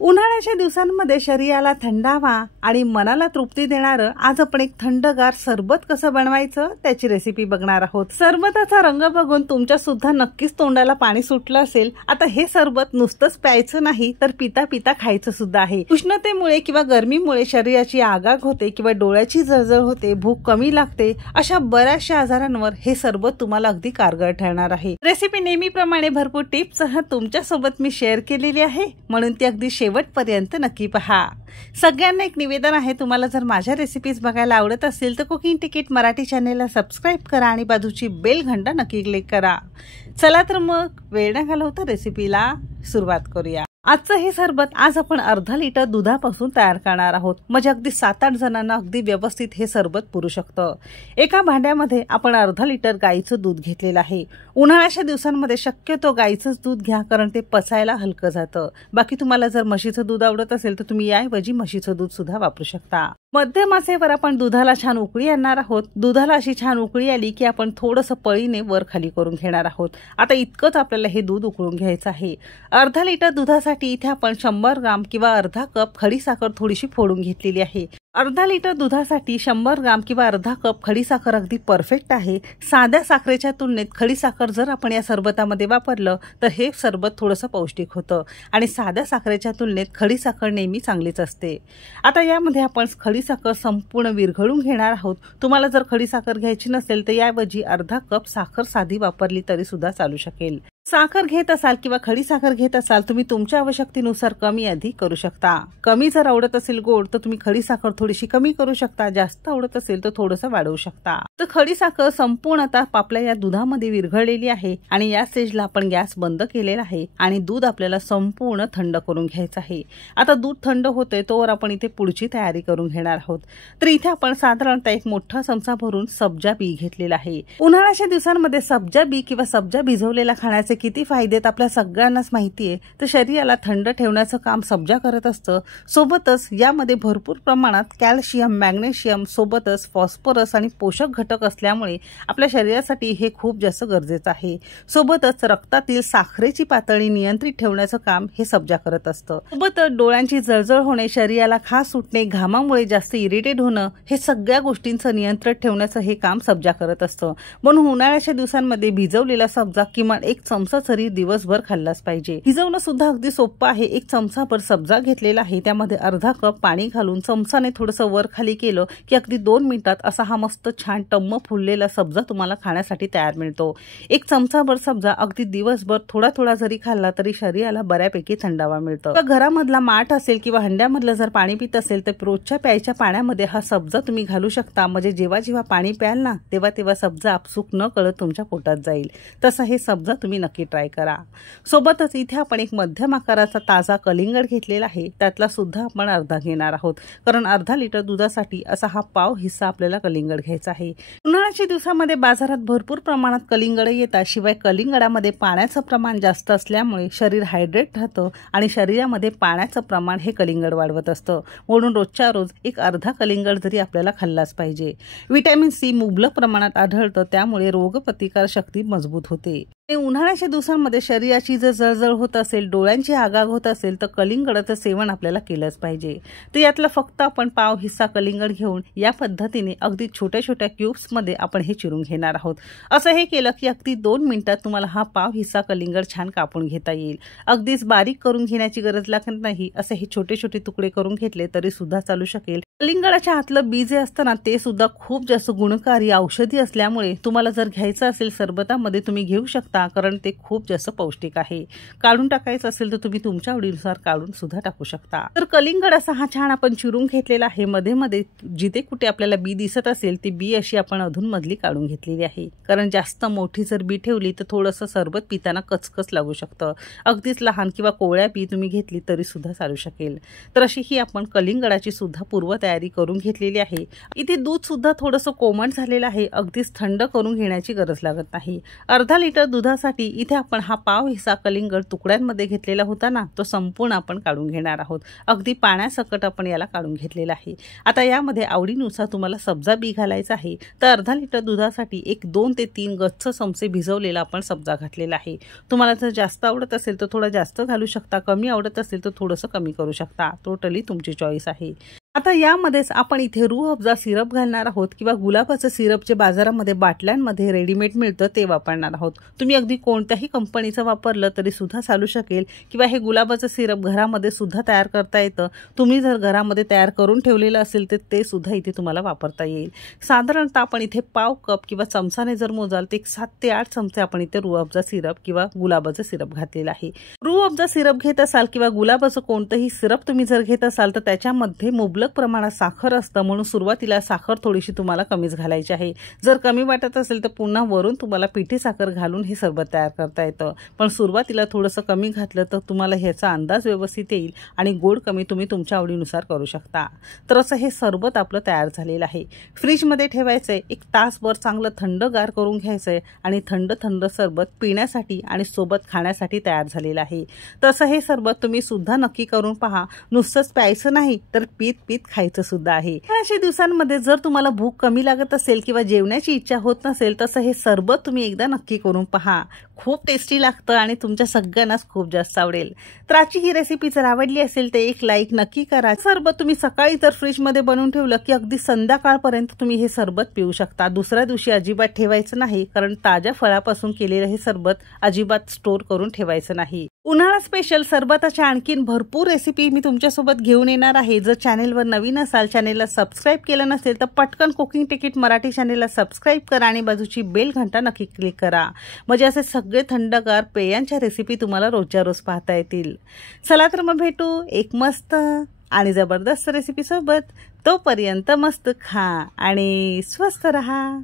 उन्हाळ्याच्या दिवसांमध्ये शरीराला थंडावा आणि मनाला तृप्ती देणारं आज आपण एक थंडगार सरबत कसं बनवायचं त्याची रेसिपी बघणार आहोत। सरबताचा रंग बघून तुमच्या सुद्धा नक्कीच तोंडाला पाणी सुटलं असेल। आता हे सरबत नुसतंच प्यायचं नाही तर पिता पिता खायचं सुद्धा आहे। उष्णतेमुळे किंवा गरमीमुळे शरीराची आगाग होते किंवा डोळ्याची जळजळ होते, भूक कमी लागते, अशा बऱ्याचशा आजारांवर हे सरबत तुम्हाला अगदी कारगर ठरणार आहे। रेसिपी नेहमीप्रमाणे भरपूर टिप्ससह तुमच्या सोबत मी शेअर केलेली आहे, म्हणून ती अगदी शेवटपर्यंत नक्की पहा। सगळ्यांना एक निवेदन आहे, तुम्हाला जर माझ्या रेसिपीज बघायला आवडत असेल तर कुकिंग तिकीट मराठी चॅनेलला सबस्क्राइब करा आणि बाजूची बेल घंटा नक्की क्लिक करा। चला तर मग वेळ न घालवता रेसिपीला सुरुवात करूया। आजचं हे सरबत आज आपण अर्धा लिटर दुधापासून तयार करणार आहोत, म्हणजे अगदी 7-8 जणांना अगदी व्यवस्थित हे सरबत पुरू शकतं। एका भांड्यामध्ये आपण अर्धा लिटर गाईचं दूध घेतलेलं आहे। उन्हाळ्याच्या दिवसांमध्ये शक्यतो गाईचंच दूध घ्या, कारण ते पचायला हलकं जातं। बाकी तुम्हाला जर म्हशीचं दूध आवडत असेल तर तुम्ही याऐवजी म्हशीचं दूध सुद्धा वापरू शकता। मध्यम आचेवर आपण दुधाला छान उकळी आणणार आहोत। दुधाला अशी छान उकळी आली की आपण थोडंसं पळीने वर खाली करून घेणार आहोत। आता इतकंच आपल्याला हे दूध उकळून घ्यायचं आहे। अर्धा लिटर दुधासाठी इथे आपण 100 ग्राम किंवा अर्धा कप खडी साखर थोडीशी फोडून घेतलेली आहे। अर्धा लिटर दुधासाठी 100 ग्राम किंवा अर्धा कप खडी साखर अगदी परफेक्ट आहे। साध्या साखरेच्या तुलनेत खडी साखर जर आपण या सरबतामध्ये वापरलं तर हे सरबत थोडंसं पौष्टिक होतं आणि साध्या साखरेच्या तुलनेत खडी साखर नेहमी चांगलीच असते। आता यामध्ये आपण खडी साखर संपूर्ण विरघळून घेणार आहोत। तुम्हाला जर खडी साखर घ्यायची नसेल तर याऐवजी अर्धा कप साखर साधी वापरली तरी सुद्धा चालू शकेल। साखर घेत असाल किंवा खडी साखर घेत असाल तुम्ही तुमच्या आवश्यकतेनुसार कमी अधिक करू शकता। कमी जर आवडत असेल गोड तर तुम्ही खडी साखर थोडीशी कमी करू शकता, जास्त आवडत असेल तर थोडंसं वाढवू शकता। तर खडी साखर संपूर्णतः आपल्या या दुधामध्ये विरघळलेली आहे आणि या स्टेजला आपण गॅस बंद केलेला आहे आणि दूध आपल्याला संपूर्ण थंड करून घ्यायचं आहे। आता दूध थंड होतंय तोवर आपण इथे पुढची तयारी करून घेणार आहोत। तर इथे आपण साधारणतः एक मोठा चमचा भरून सब्जा बी घेतलेला आहे। उन्हाळ्याच्या दिवसांमध्ये सब्जा बी किंवा सब्जा भिजवलेला खाण्याचे किती फायदे आपल्या सगळ्यांनाच माहिती आहे। तर शरीराला थंड ठेवण्याचं काम सब्जा करत असतं। सोबतच यामध्ये भरपूर प्रमाणात कॅल्शियम, मॅग्नेशियम, सोबतच फॉस्फरस आणि पोषक घटक असल्यामुळे आपल्या शरीरासाठी हे खूप जास्त गरजेचं आहे। सोबतच रक्तातील साखरेची पातळी नियंत्रित ठेवण्याचं काम हे सब्जा करत असतं। सोबतच डोळ्यांची जळजळ होणे, शरीराला खाज सुटणे, घामामुळे जास्त इरिटेट होणं, हे सगळ्या गोष्टींचं नियंत्रण ठेवण्याचं हे काम सब्जा करत असतं। म्हणून उन्हाळ्याच्या दिवसांमध्ये भिजवलेला सब्जा किमान 1 चमचा तरी दिवसभर खाल्लाच पाहिजे। भिजवणं सुद्धा अगदी सोपं आहे। 1 चमचाभर सब्जा घेतलेला आहे, त्यामध्ये अर्धा कप पाणी घालून चमचाने थोडंसं वर खाली केलं की अगदी 2 मिनिटात असा हा मस्त छान टम्म फुललेला सब्जा तुम्हाला खाण्यासाठी तयार मिळतो। 1 चमचाभर सब्जा अगदी दिवसभर थोडा थोडा जरी खाल्ला तरी शरीराला बऱ्यापैकी थंडावा मिळतो। घरामधला माठ असेल किंवा हंड्यामधलं जर पाणी पित असेल तर रोजच्या प्यायच्या पाण्यामध्ये हा सब्जा तुम्ही घालू शकता, म्हणजे जेव्हा जेव्हा पाणी प्याल ना तेव्हा तेव्हा सब्जा आपसूक न कळत तुमच्या पोटात जाईल। तसं हे सब्जा तुम्ही नक्की ट्राय करा। सोबतच इथे आपण एक मध्यम आकाराचा ताजा कलिंगड घेतलेला आहे, त्यातला सुद्धा आपण अर्धा घेणार आहोत, कारण अर्धा लिटर दुधासाठी असा हा पाव हिस्सा आपल्याला कलिंगड घ्यायचा आहे। उन्हाळ्याच्या दिवसामध्ये बाजारात भरपूर प्रमाणात कलिंगड येतात, शिवाय कलिंगडामध्ये पाण्याचं प्रमाण जास्त असल्यामुळे शरीर हायड्रेट राहतं आणि शरीरामध्ये पाण्याचं प्रमाण हे कलिंगड वाढवत असतं। म्हणून रोजच्या रोज एक अर्धा कलिंगड जरी आपल्याला खाल्लाच पाहिजे। व्हिटॅमिन सी मुबलक प्रमाणात आढळतं, त्यामुळे रोगप्रतिकार शक्ती मजबूत होते। उन्हाळ्याच्या दिवसांमध्ये शरीराची जर जळजळ होत असेल, डोळ्यांची आगाग होत असेल तर कलिंगडाचं सेवन आपल्याला केलंच पाहिजे। तर यातलं फक्त आपण पाव हिस्सा कलिंगड घेऊन या पद्धतीने अगदी छोट्या छोट्या क्यूब्समध्ये आपण हे चिरून घेणार आहोत। असं हे केलं की अगदी 2 मिनिटात तुम्हाला हा पाव हिस्सा कलिंगड छान कापून घेता येईल। अगदीच बारीक करून घेण्याची गरज लागत नाही, असे हे छोटे छोटे तुकडे करून घेतले तरी सुद्धा चालू शकेल। कलिंगडाच्या आतलं बी जे असतं ना ते सुद्धा खूप जास्त गुणकारी औषधी असल्यामुळे तुम्हाला जर घ्यायचं असेल सरबतामध्ये तुम्ही घेऊ शकता, कारण ते खूप जास्त पौष्टिक आहे। काढून टाकायचं असेल तर तुम्ही तुमच्या आवडीनुसार काढून सुद्धा टाकू शकता। तर कलिंगड असा हा छान आपण चिरून घेतलेला आहे। मध्ये मध्ये जिथे कुठे आपल्याला बी दिसत असेल ती बी अशी आपण अधून मधली काढून घेतलेली आहे, कारण जास्त मोठी जर बी ठेवली तर थोडंसं सरबत पिताना कचकच लागू शकतं। अगदीच लहान किंवा कोवळ्या बी तुम्ही घेतली तरी सुद्धा चालू शकेल। तर अशी ही आपण कलिंगडाची सुद्धा पूर्वतयारी करून घेतलेली आहे। इथे दूध सुद्धा थोडंसं कोमट झालेलं आहे, अगदीच थंड करून घेण्याची गरज लागत नाही। अर्धा लिटर दूध दुधासाठी इथे आपण हा पाव हिस्सा कलिंगड तुकड्यांमध्ये घेतलेला होता ना, तो संपूर्ण आपण काढून घेणार आहोत। अगदी पाण्यासकट आपण याला काढून घेतलेला आहे। आता यामध्ये आवडीनुसार तुम्हाला सब्जा बी घालायचा आहे। तर अर्धा लिटर दुधासाठी 2 ते 3 गच्च चमचे भिजवलेला आपण सब्जा घातलेला आहे। तुम्हाला जर जास्त आवडत असेल तर थोडा जास्त घालू शकता, कमी आवडत असेल तर थोडंसं कमी करू शकता, टोटली तुमची चॉईस आहे। आता यामध्येच आपण इथे रूह अफजा सिरप घालणार आहोत किंवा गुलाबाचं सिरप जे बाजारामध्ये बाटल्यांमध्ये रेडीमेड मिळतं ते वापरणार आहोत। तुम्ही अगदी कोणत्याही कंपनीचं वापरलं तरी सुद्धा चालू शकेल किंवा हे गुलाबाचं सिरप घरामध्ये सुद्धा तयार करता येतं। तुम्ही जर घरामध्ये तयार करून ठेवलेलं असेल तर ते सुद्धा इथे तुम्हाला वापरता येईल। साधारणतः आपण इथे पाव कप किंवा चमचाने जर मोजाल तर 7 ते 8 चमचे आपण इथे रूह अफजा सिरप किंवा गुलाबाचं सिरप घातलेलं आहे। रूह अफजा सिरप घेत असाल किंवा गुलाबाचं कोणतंही सिरप तुम्ही जर घेत असाल तर त्याच्यामध्ये मुबलक प्रमाणात साखर असतं, म्हणून सुरुवातीला साखर थोडीशी तुम्हाला कमीच घालायची आहे। जर कमी वाटत असेल तर पुन्हा वरून तुम्हाला पिठी साखर घालून हे सरबत तयार करता येतं, पण सुरुवातीला थोडंसं कमी घातलं तर तुम्हाला ह्याचा अंदाज व्यवस्थित येईल आणि गोड कमी तुम्ही तुमच्या आवडीनुसार करू शकता। तर असं हे सरबत आपलं तयार झालेलं आहे। फ्रीजमध्ये ठेवायचंय, 1 तासभर चांगलं थंडगार करून घ्यायचंय आणि थंड थंड सरबत पिण्यासाठी आणि सोबत खाण्यासाठी तयार झालेलं आहे। तसं हे सरबत तुम्ही सुद्धा नक्की करून पहा, नुसतंच प्यायचं नाही तर पीत खायचं सुद्धा आहे। अशा दिवसांमध्ये जर तुम्हाला भूक कमी लागत असेल किंवा जेवण्याची इच्छा होत नसेल तसं हे सरबत तुम्ही एकदा नक्की करून पहा, खूप टेस्टी लागतं आणि तुमच्या सगळ्यांनाच खूप जास्त आवडेल। तर आजची ही रेसिपी जर आवडली असेल तर एक लाईक नक्की करा। सरबत तुम्ही सकाळी जर फ्रीजमध्ये बनवून ठेवलं की अगदी संध्याकाळपर्यंत तुम्ही हे सरबत पिऊ शकता। दुसऱ्या दिवशी अजिबात ठेवायचं नाही, कारण ताज्या फळापासून केलेलं हे सरबत अजिबात स्टोर करून ठेवायचं नाही। उन्हाळा स्पेशल सरबताच्या आणखीन भरपूर रेसिपी मी तुमच्यासोबत घेऊन येणार आहे। जर चॅनेलवर नवीन असाल, चॅनेलला सबस्क्राईब केलं नसेल तर पटकन कुकिंग तिकीट मराठी चॅनेलला सबस्क्राईब करा आणि बाजूची बेल घंटा नक्की क्लिक करा, म्हणजे असे सगळे थंडगार पेयांच्या रेसिपी तुम्हाला रोजच्या रोज पाहता येतील। चला तर मग भेटू एक मस्त आणि जबरदस्त रेसिपी सोबत। तोपर्यंत मस्त खा आणि स्वस्थ रहा।